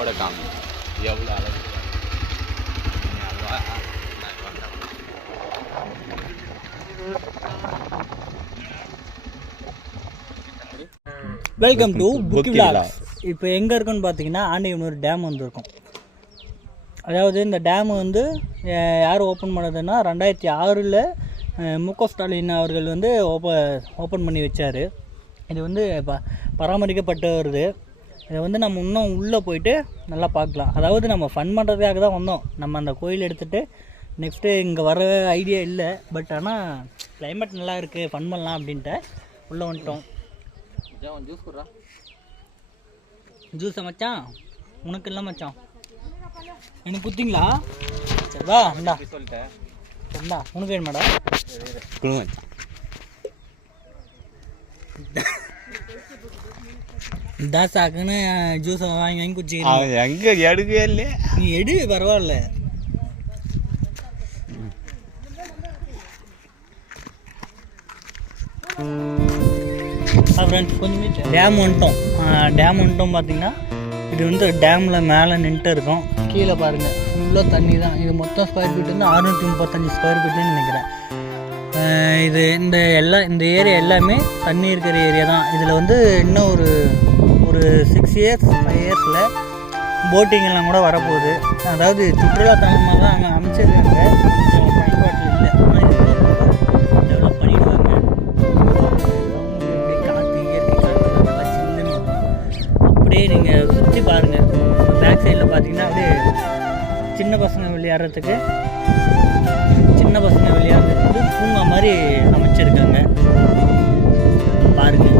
ஓட காமி எவ்வளோ அளவு வெல்கம் டு புக்கி விலாக்ஸ். இப்போ எங்கே இருக்குன்னு பார்த்தீங்கன்னா ஆண்டியனூர் டேம் வந்துருக்கும். அதாவது இந்த டேம் வந்து யார் ஓப்பன் பண்ணதுன்னா 2006 மு.க. ஸ்டாலின் அவர்கள் வந்து ஓப்பன் பண்ணி வச்சார். இது வந்து பராமரிக்கப்பட்டு வருது. இதை வந்து நம்ம இன்னும் உள்ளே போயிட்டு நல்லா பார்க்கலாம். அதாவது நம்ம ஃபன் பண்ணுறதுக்காக தான் வந்தோம். நம்ம அந்த கோயில் எடுத்துகிட்டு நெக்ஸ்ட்டு இங்கே வர ஐடியா இல்லை. பட் ஆனால் கிளைமேட் நல்லா இருக்குது, ஃபன் பண்ணலாம் அப்படின்ட்டு உள்ளே வந்துட்டோம். ஜூஸ் குடுறா. ஜூஸை மச்சான் உனக்கு இல்லை மச்சான், எனக்கு குத்திங்களா? சரிவா இந்தா சொல்லிட்டேன். சரிண்ணா உனக்கு வேணுமாடா? இந்தா சாக்குன்னு ஜூஸை வாங்கி வாங்கி குச்சிக்கிறேன். எங்கே எடுக்கவே இல்லை, நீ எடு பரவாயில்ல. ஃப்ரெண்ட்ஸ் கொஞ்சம் டேம் வந்துட்டோம் பார்த்தீங்கன்னா இது வந்து டேமில் மேலே நின்றுட்டு இருக்கும். கீழே பாருங்கள் ஃபுல்லாக தண்ணி தான். இது மொத்தம் ஸ்கொயர் ஃபீட் வந்து 635 ஸ்கொயர் ஃபீட்டுன்னு நினைக்கிறேன். இது இந்த ஏரியா எல்லாமே தண்ணி இருக்கிற ஏரியா தான். இதில் வந்து இன்னும் ஒரு 6 இயர்ஸ் 5 இயர்ஸில் போட்டிங்கெல்லாம் கூட வரப்போகுது. அதாவது சுற்றுலா தலமாக தான் அங்கே அமைச்சிருக்காங்க. பயன்பாட்டில் இல்லை, டெவலப் பண்ணிடுவாங்க. அப்படியே நீங்கள் சுற்றி பாருங்கள். பேக் சைடில் பார்த்தீங்கன்னா அப்படியே சின்ன பசங்க விளையாடுறதுக்கு வந்து பூங்கா மாதிரி அமைச்சிருக்காங்க. பாருங்கள்.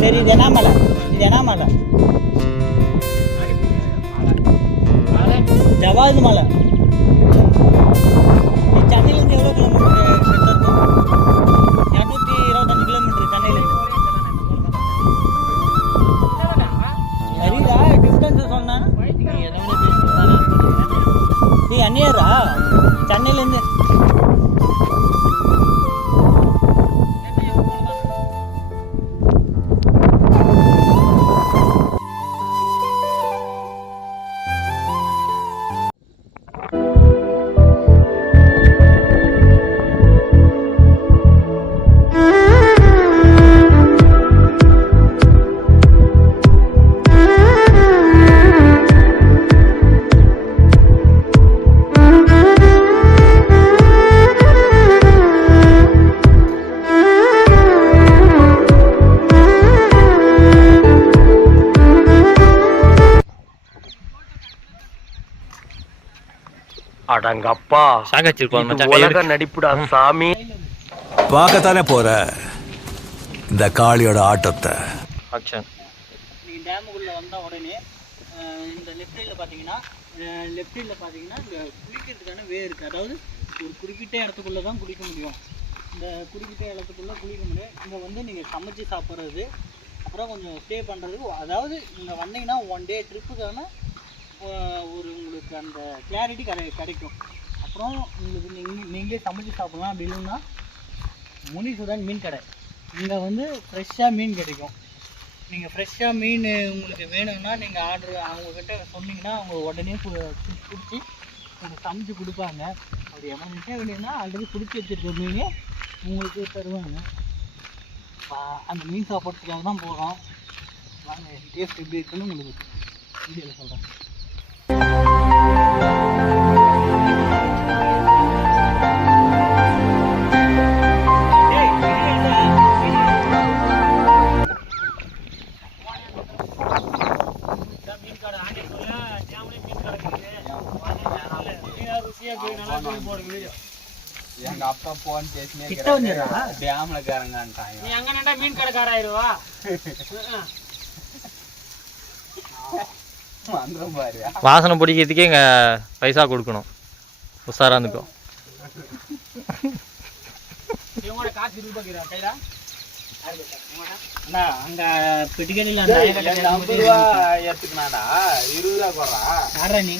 சரி இது என்ன மலை? ஜவாது மலை. சென்னையிலேருந்து எவ்வளோ கிலோமீட்டர் இருக்கும்? 225 கிலோமீட்டர் சென்னையிலேருந்து. சரிடா டிஸ்டன்ஸ் சொன்னா நீ எதோட நீ அந்நியரா சென்னையிலேருந்து? அடங்கப்பா உலக நடிப்புடா சாமி. பார்க்கத்தானே போற இந்த காளியோட ஆட்டத்தை. நீங்கள் டேமுக்குள்ளே வந்தால் உடனே இந்த லெஃப்ட் சைடில் பார்த்தீங்கன்னா இந்த குளிக்கிறதுக்கான வே இருக்குது. அதாவது ஒரு குறிப்பிட்ட இடத்துக்குள்ளே தான் குளிக்க முடியும். இந்த குறிப்பிட்ட இடத்துக்குள்ளே குளிக்க முடியும். இங்கே வந்து நீங்கள் சமைச்சு சாப்பிட்றது, அப்புறம் கொஞ்சம் ஸ்டே பண்ணுறதுக்கு. அதாவது இங்கே வந்தீங்கன்னா 1 டே ட்ரிப்புக்கான உங்களுக்கு அந்த கிளாரிட்டி கிடைக்கும். அப்புறம் உங்களுக்கு நீங்களே சமைச்சு சாப்பிட்லாம். அப்படி இல்லைன்னா முனிசுடன் மீன் கடை, இங்கே வந்து ஃப்ரெஷ்ஷாக மீன் கிடைக்கும். நீங்கள் ஃப்ரெஷ்ஷாக மீன் உங்களுக்கு வேணும்னா நீங்கள் அவங்கக்கிட்ட சொன்னீங்கன்னா அவங்க உடனே பிடிச்சி உங்களுக்கு சமைச்சு கொடுப்பாங்க. அப்படி எமர்ஜென்சியாக வேணும்னா ஆல்ரெடி பிடிச்சி வச்சுருக்க மீன் உங்களுக்கு தருவாங்க. அந்த மீன் சாப்பிட்றதுக்காக தான் போகிறோம். வாங்க டேஸ்ட் எப்படி இருக்குன்னு உங்களுக்கு வீடியோவில் சொல்கிறேன். எங்க அப்பா போன் பேசினே டேம்ல காரங்கன்ட்டாங்க. நீ அங்க நின்றா மீன் கடைக்கார ஆயிருவா. வாசனை பிடிக்கிறதுக்கே இங்க பைசா கொடுக்கணும். உஷாரா இருந்துக்கும். இவங்களோட காசு ரூபாய்க்குறா கைடா. அண்ணா அங்க பெட்டிக்கடையில் அந்த 50 ரூபா எடுத்துக்கணாடா 20 ரூபா போடுறா யாரா நீ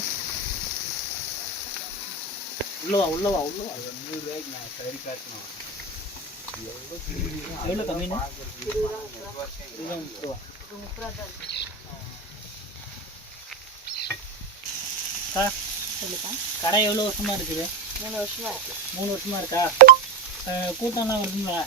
உள்ளவா 100 ரூபாய்க்கு நான் சரி காட்டணும் எவ்வளோ கம்மின்னு கடை எவ்வளோ வருஷமா இருக்குது 3 வருஷமா இருக்கு. 3 வருஷமா இருக்கா கூட்டம்லாம் வருதுங்களா